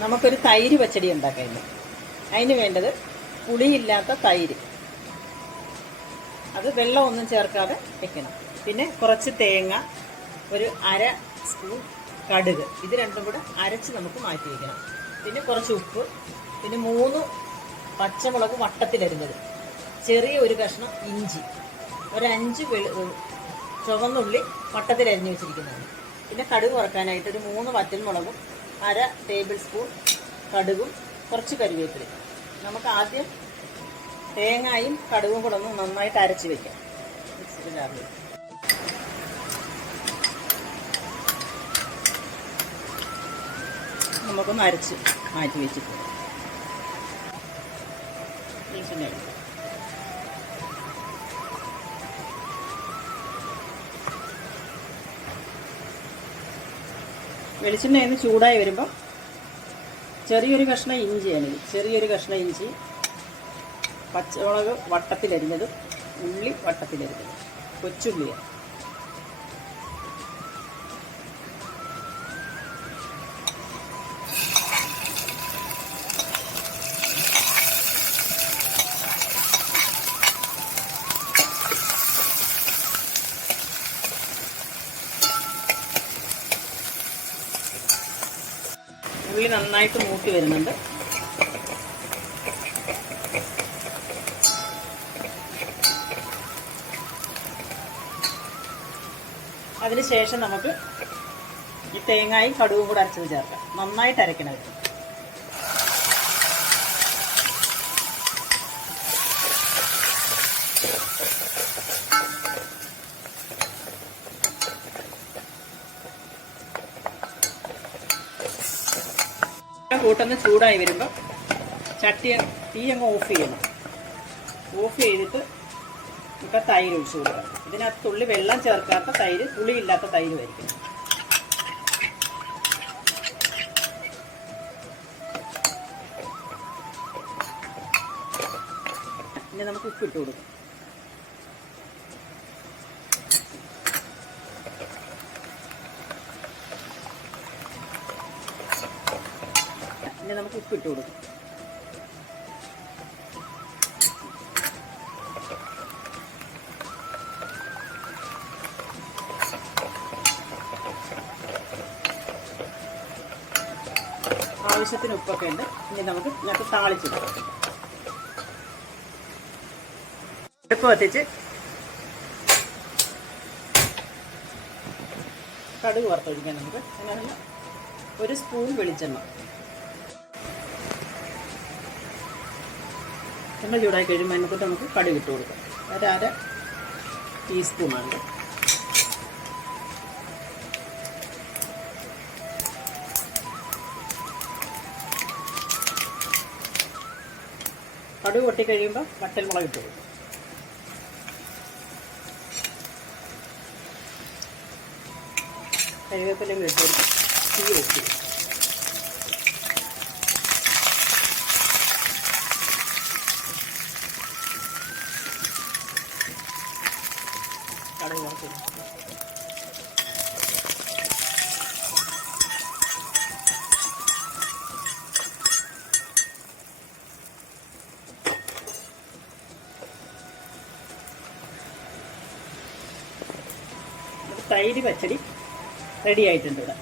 നമുക്കൊരു തൈര് പച്ചടി ഉണ്ടാക്കാം. അതിന് വേണ്ടത് പുളിയില്ലാത്ത തൈര്, അത് വെള്ളമൊന്നും ചേർക്കാതെ വെക്കണം. പിന്നെ കുറച്ച് തേങ്ങ, ഒരു അര സ്പൂൺ കടുക്, ഇത് രണ്ടും കൂടെ അരച്ച് നമുക്ക് മാറ്റി വയ്ക്കണം. പിന്നെ കുറച്ച് ഉപ്പ്, പിന്നെ 3 പച്ചമുളക് വട്ടത്തിലരിഞ്ഞത്, ചെറിയ ഒരു കഷ്ണം ഇഞ്ചി, ഒരു 5 ചുവന്നുള്ളി വട്ടത്തിലരിഞ്ഞ് വെച്ചിരിക്കുന്നതാണ്. പിന്നെ കടുക് വറക്കാനായിട്ട് ഒരു 3 വറ്റൽമുളകും, അര ടേബിൾ സ്പൂൺ കടുകും, കുറച്ച് കരിവേപ്പിലയും. നമുക്ക് ആദ്യം തേങ്ങയും കടുകും കൂടെ ഒന്ന് നന്നായിട്ട് അരച്ച് വെക്കാം മിക്സിയുടെ ജാറിൽ. നമുക്കൊന്ന് അരച്ച് മാറ്റി വെച്ചിട്ടുണ്ട്. വെളിച്ചെണ്ണ ചൂടായി വരുമ്പോൾ ചെറിയൊരു കഷ്ണം ഇഞ്ചിയാണിത്, ചെറിയൊരു കഷ്ണം ഇഞ്ചി, പച്ചമുളക് വട്ടത്തിലരിഞ്ഞതും, ഉള്ളി വട്ടത്തിലരിഞ്ഞതും, കൊച്ചുള്ളിയാണ്. ഉള്ളി നന്നായിട്ട് മൂട്ടി വരുന്നുണ്ട്. അതിനുശേഷം നമുക്ക് ഈ തേങ്ങയും കടുകും കൂടെ അരച്ചത് ചേർക്കാം. നന്നായിട്ട് അരക്കണം. കൂട്ടൊന്ന് ചൂടായി വരുമ്പോൾ തീ അങ്ങ് ഓഫ് ചെയ്യണം. ഓഫ് ചെയ്തിട്ട് നമുക്ക് തൈര് ഒഴിച്ചു കൊടുക്കാം. ഇതിനകത്ത് തുള്ളി വെള്ളം ചേർക്കാത്ത തൈര്, പുളിയില്ലാത്ത തൈര് ആയിരിക്കും. ഇനി നമുക്ക് ഉപ്പിട്ട് കൊടുക്കാം. ഇനി നമുക്ക് ഉപ്പിട്ട് കൊടുക്കാം. ആവശ്യത്തിന് ഉപ്പൊക്കെ ഉണ്ട്. ഇനി നമുക്ക് താളിച്ചിടാം. അടുപ്പ് കത്തിച്ച് കടുക് വറുത്തൊഴിക്കാം. നമുക്ക് അങ്ങനെ 1 സ്പൂൺ വെളിച്ചെണ്ണ. എണ്ണ ചൂടായി കഴിയുമ്പോൾ അതിനെക്കൊണ്ട് നമുക്ക് കടുക് ഇട്ട് കൊടുക്കാം. ഒരു അര ടീസ്പൂണാണ്. കടുക് പൊട്ടിക്കഴിയുമ്പോൾ വറ്റൽമുളക് ഇട്ട് കൊടുക്കും. കരിവേപ്പിലയും ഇട്ട് കൊടുക്കും. തീ വെച്ച് കടുക് വറുത്ത് തൈര് പച്ചടി റെഡി ആയിട്ടുണ്ട് ഇവിടെ.